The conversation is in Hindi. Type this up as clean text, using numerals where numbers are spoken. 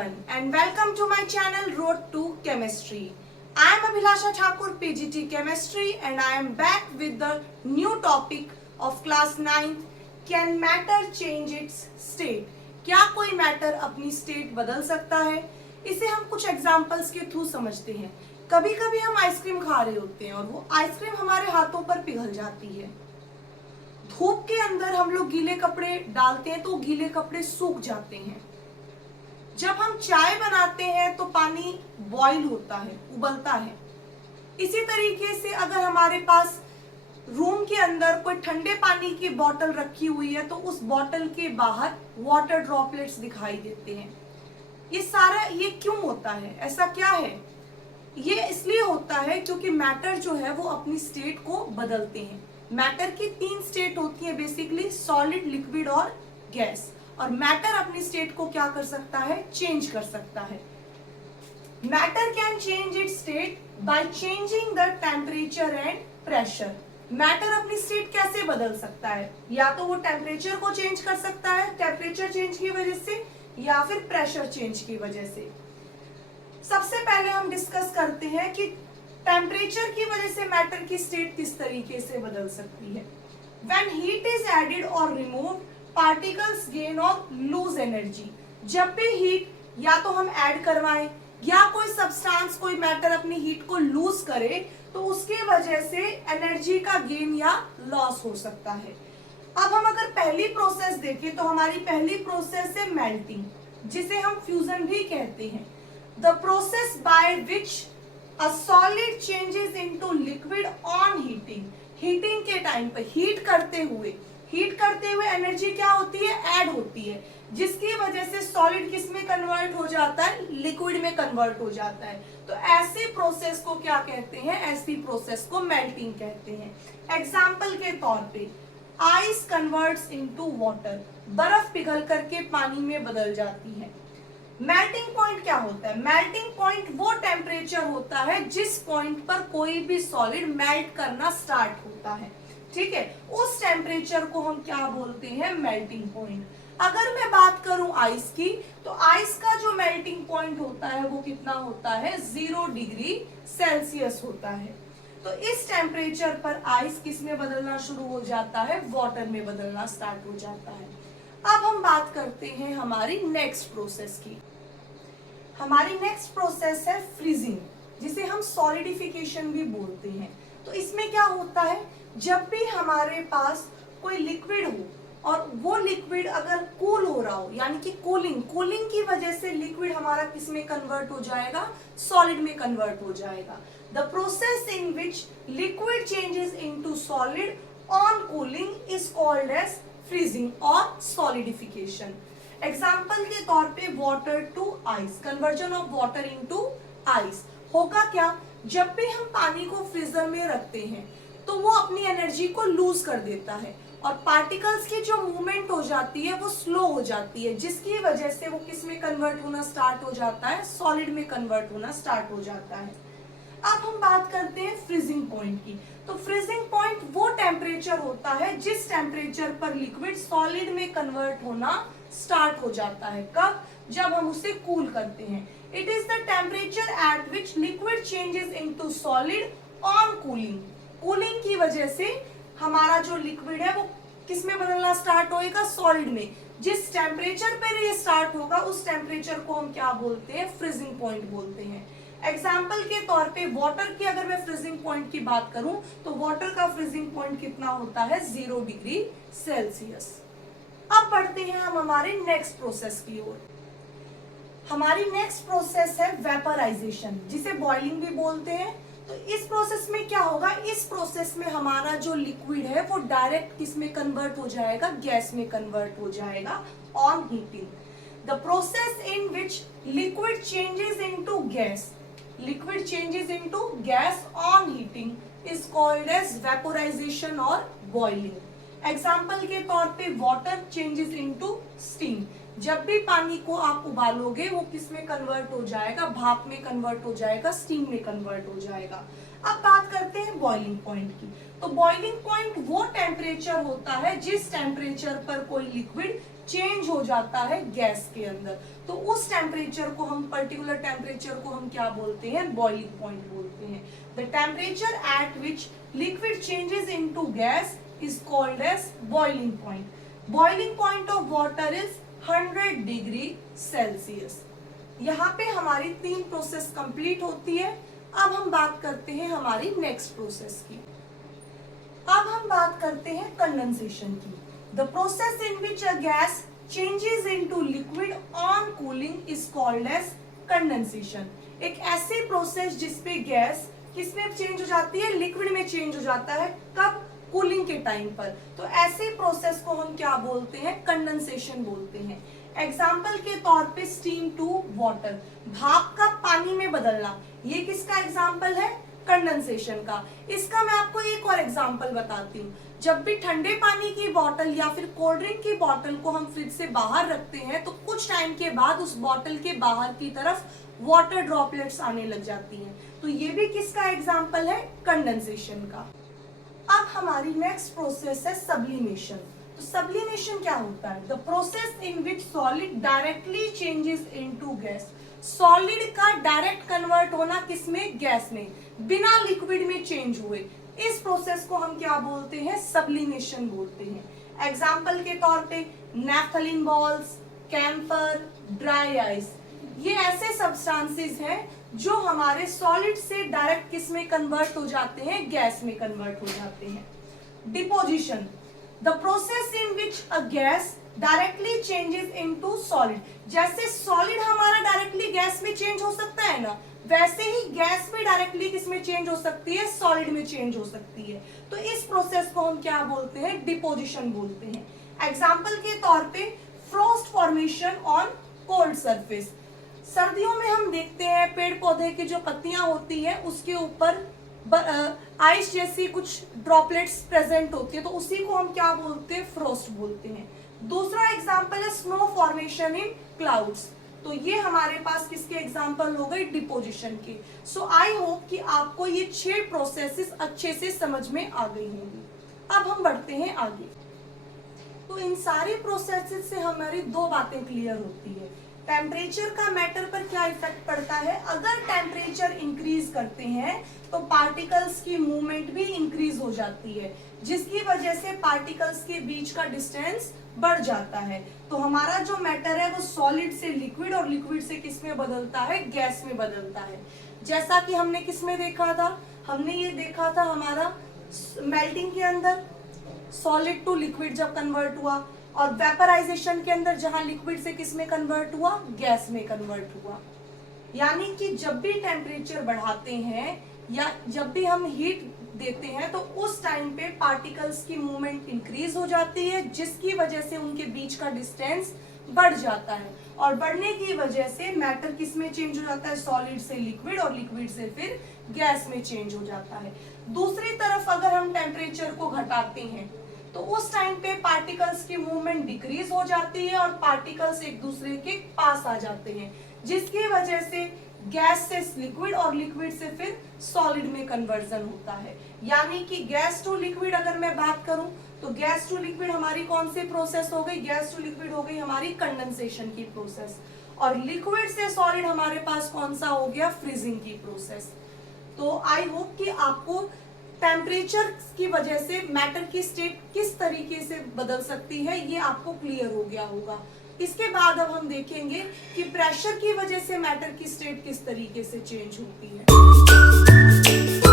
everyone and welcome to my channel Road to Chemistry. I am Abhilasha Thakur, PGT Chemistry, and I am back with the new topic of class 9th. Can matter change its state? क्या कोई मैटर अपनी स्टेट बदल सकता है? इसे हम कुछ एग्जांपल्स के थ्रू समझते हैं। कभी कभी हम आइसक्रीम खा रहे होते हैं और वो आइसक्रीम हमारे हाथों पर पिघल जाती है। धूप के अंदर हम लोग गीले कपड़े डालते हैं तो गीले कपड़े सूख जाते हैं। जब हम चाय बनाते हैं तो पानी बॉईल होता है, उबलता है। इसी तरीके से अगर हमारे पास रूम के अंदर कोई ठंडे पानी की बोतल रखी हुई है तो उस बोतल के बाहर वाटर ड्रॉपलेट्स दिखाई देते हैं। ये क्यों होता है? ऐसा क्या है? ये इसलिए होता है क्योंकि मैटर जो है वो अपनी स्टेट को बदलते हैं। मैटर की 3 स्टेट होती है बेसिकली, सॉलिड, लिक्विड और गैस। और मैटर अपनी स्टेट को क्या कर सकता है? चेंज कर सकता है। Matter can change it's state by changing the temperature and pressure. Matter अपनी स्टेट कैसे बदल सकता है? या तो वो टेम्परेचर को चेंज कर सकता है टेम्परेचर चेंज की वजह से, या फिर प्रेशर चेंज की वजह से। सबसे पहले हम डिस्कस करते हैं कि टेम्परेचर की वजह से मैटर की स्टेट किस तरीके से बदल सकती है। When heat is added or removed, particles gain or lose energy। जब भी हीट या तो हम ऐड करवाएं या कोई सब्सटेंस, कोई मैटर अपनी हीट को लूज करे तो उसके वजह से एनर्जी का गेन या लॉस हो सकता है। अब हम अगर पहली प्रोसेस देखें तो हमारी पहली प्रोसेस है मेल्टिंग, जिसे हम फ्यूजन भी कहते हैं। The process by which a solid changes into liquid on heating. Heating के टाइम पर हीट करते हुए एनर्जी क्या होती है? ऐड होती है, जिसकी वजह से सॉलिड किस में कन्वर्ट हो जाता है? लिक्विड में कन्वर्ट हो जाता है। तो ऐसी प्रोसेस को क्या कहते हैं? ऐसी प्रोसेस को मेल्टिंग कहते हैं। एग्जाम्पल के तौर पे आइस कन्वर्ट्स इनटू वाटर। बर्फ पिघल करके पानी में बदल जाती है। मेल्टिंग पॉइंट क्या होता है? मेल्टिंग पॉइंट वो टेम्परेचर होता है जिस पॉइंट पर कोई भी सॉलिड मेल्ट करना स्टार्ट होता है। ठीक है, उस टेम्परेचर को हम क्या बोलते हैं? Melting point. अगर मैं बात करूं आइस की, तो आइस का जो मेल्टिंग पॉइंट होता है वो कितना होता है? 0 डिग्री सेल्सियस होता है। तो इस टेम्परेचर पर आइस किस में बदलना शुरू हो जाता है? वाटर में बदलना स्टार्ट हो जाता है। अब हम बात करते हैं हमारी नेक्स्ट प्रोसेस की। हमारी नेक्स्ट प्रोसेस है फ्रीजिंग, जिसे हम सॉलिडिफिकेशन भी बोलते हैं। तो इसमें क्या होता है? जब भी हमारे पास कोई लिक्विड हो और वो लिक्विड अगर कूल हो रहा हो, यानी कि कूलिंग की वजह से लिक्विड हमारा किस में कन्वर्ट हो जाएगा? सॉलिड में कन्वर्ट हो जाएगा। The process in which liquid changes into solid on cooling is called as freezing और सॉलिडिफिकेशन। एग्जाम्पल के तौर पे water to ice, conversion of water into ice. होगा क्या? जब भी हम पानी को फ्रीजर में रखते हैं तो वो अपनी एनर्जी को लूज कर देता है और पार्टिकल्स की जो मूवमेंट हो जाती है वो स्लो हो जाती है, जिसकी वजह से वो किस में कन्वर्ट होना स्टार्ट हो जाता है? सॉलिड में कन्वर्ट होना स्टार्ट हो जाता है। अब हम बात करते हैं फ्रीजिंग पॉइंट की। तो फ्रीजिंग पॉइंट वो टेम्परेचर होता है जिस टेम्परेचर पर लिक्विड सॉलिड में कन्वर्ट होना स्टार्ट हो जाता है। कब? जब हम उसे कूल करते हैं। It is the temperature at which liquid changes into solid on cooling. Cooling की वजह से हमारा जो लिक्विड है वो किस में बदलना स्टार्ट होएगा? सॉलिड में। जिस टेम्परेचर पर ये स्टार्ट होगा उस टेम्परेचर को हम क्या बोलते हैं? फ्रीजिंग पॉइंट बोलते हैं। एग्जाम्पल के तौर पे वाटर की अगर मैं फ्रीजिंग पॉइंट की बात करूं तो वाटर का फ्रीजिंग पॉइंट कितना होता है? 0 डिग्री सेल्सियस। अब बढ़ते हैं हम हमारे नेक्स्ट प्रोसेस की ओर। हमारी नेक्स्ट प्रोसेस है वेपराइजेशन, जिसे बॉइलिंग भी बोलते हैं। तो इस प्रोसेस में क्या होगा? इस प्रोसेस में हमारा जो लिक्विड है वो डायरेक्ट किस में कन्वर्ट हो जाएगा? गैस में कन्वर्ट हो जाएगा on heating. The process in which liquid changes into gas, liquid changes into gas on heating is called as vaporization और बॉइलिंग। एग्जाम्पल के तौर पे वाटर चेंजेस इनटू स्टीम। जब भी पानी को आप उबालोगे वो किस में कन्वर्ट हो जाएगा? भाप में कन्वर्ट हो जाएगा, स्टीम में कन्वर्ट हो जाएगा। अब बात करते हैं बॉइलिंग पॉइंट की। तो बॉइलिंग पॉइंट वो टेम्परेचर होता है जिस टेम्परेचर पर कोई लिक्विड चेंज हो जाता है गैस के अंदर। तो उस टेम्परेचर को हम, पर्टिकुलर टेम्परेचर को हम क्या बोलते हैं, बॉइलिंग पॉइंट बोलते हैं। The temperature at which liquid changes into gas is called as boiling point. Boiling point of water is 100 degree Celsius. यहाँ पे हमारी 3 प्रोसेस कंप्लीट होती है। अब हम बात करते हैं हमारी नेक्स्ट प्रोसेस की। अब हम बात करते हैं कंडेंसेशन की। The process in which a gas changes into liquid on cooling is called as condensation. एक ऐसी प्रोसेस जिसपे गैस किसमें चेंज हो जाती है, लिक्विड में चेंज हो जाता है। कब, कूलिंग के टाइम पर। तो ऐसे प्रोसेस को हम क्या बोलते हैं, कंडेंसेशन बोलते हैं। एग्जाम्पल के तौर पे स्टीम टू वाटर, भाप का पानी में बदलना, ये किसका एग्जाम्पल है, कंडेंसेशन का। इसका मैं आपको एक और एग्जाम्पल बताती हूँ। जब भी ठंडे पानी की बोतल या फिर कोल्ड ड्रिंक की बोतल को हम फ्रिज से बाहर रखते हैं तो कुछ टाइम के बाद उस बोतल के बाहर की तरफ वाटर ड्रॉपलेट्स आने लग जाती हैं। तो ये भी किसका एग्जाम्पल है, कंडेंसेशन का। अब हमारी नेक्स्ट प्रोसेस है सब्लिमेशन। तो सब्लिमेशन क्या होता है, the process in which solid directly changes into gas. Solid का डायरेक्ट कन्वर्ट होना किसमें, गैस में, बिना लिक्विड में चेंज हुए। इस प्रोसेस को हम क्या बोलते हैं, सब्लिमेशन बोलते हैं। एग्जाम्पल के तौर पे naphthalene balls, camphor, dry ice, ये ऐसे सब्सटेंसेस हैं जो हमारे सॉलिड से डायरेक्ट किस में कन्वर्ट हो जाते हैं, गैस में कन्वर्ट हो जाते हैं। Deposition, the process in which a gas directly changes into solid. जैसे सॉलिड हमारा डायरेक्टली गैस में चेंज हो सकता है ना, वैसे ही गैस में डायरेक्टली किसमें चेंज हो सकती है, सॉलिड में चेंज हो सकती है। तो इस प्रोसेस को हम क्या बोलते हैं, डिपोजिशन बोलते हैं। एग्जाम्पल के तौर पे Frost formation on cold surface. सर्दियों में हम देखते हैं पेड़ पौधे की जो पत्तियां होती है उसके ऊपर आइस जैसी कुछ ड्रॉपलेट्स प्रेजेंट होती है, तो उसी को हम क्या बोलते हैं, फ्रॉस्ट बोलते हैं। दूसरा एग्जाम्पल है स्नो फॉर्मेशन इन क्लाउड्स। तो ये हमारे पास किसके एग्जाम्पल हो गए, डिपोजिशन के। सो आई होप कि आपको ये 6 प्रोसेसेस अच्छे से समझ में आ गई होंगी। अब हम बढ़ते हैं आगे। तो इन सारी प्रोसेसेस से हमारी 2 बातें क्लियर होती है। टेम्परेचर का मैटर पर क्या इफेक्ट पड़ता है, अगर टेम्परेचर इंक्रीज करते हैं तो पार्टिकल्स की मूवमेंट भी इंक्रीज हो जाती है, जिसकी वजह से पार्टिकल्स के बीच का डिस्टेंस बढ़ जाता है। तो हमारा जो मैटर है वो सॉलिड से लिक्विड और लिक्विड से किस में बदलता है, गैस में बदलता है। जैसा कि हमने किस में देखा था, हमने ये देखा था हमारा मेल्टिंग के अंदर सॉलिड टू लिक्विड जब कन्वर्ट हुआ, और वेपराइजेशन के अंदर जहां लिक्विड से किस में कन्वर्ट हुआ, गैस में कन्वर्ट हुआ। यानी कि जब भी टेम्परेचर बढ़ाते हैं या जब भी हम हीट देते हैं तो उस टाइम पे पार्टिकल्स की मूवमेंट इंक्रीज हो जाती है, जिसकी वजह से उनके बीच का डिस्टेंस बढ़ जाता है, और बढ़ने की वजह से मैटर किस में चेंज हो जाता है, सॉलिड से लिक्विड और लिक्विड से फिर गैस में चेंज हो जाता है। दूसरी तरफ अगर हम टेम्परेचर को घटाते हैं तो उस टाइम पे पार्टिकल्स की मूवमेंट डिक्रीज हो जाती है और पार्टिकल्स एक दूसरे के पास आ जाते हैं, जिसकी वजह से गैस से लिक्विड और लिक्विड से फिर सॉलिड में कन्वर्जन होता है। यानी कि गैस टू लिक्विड अगर मैं बात करूं तो गैस टू लिक्विड हमारी कौन सी प्रोसेस हो गई, गैस टू लिक्विड हो गई हमारी कंडेंसेशन की प्रोसेस, और लिक्विड से सॉलिड हमारे पास कौन सा हो गया, फ्रीजिंग की प्रोसेस। तो आई होप कि आपको टेम्परेचर की वजह से मैटर की स्टेट किस तरीके से बदल सकती है ये आपको क्लियर हो गया होगा। इसके बाद अब हम देखेंगे कि प्रेशर की वजह से मैटर की स्टेट किस तरीके से चेंज होती है।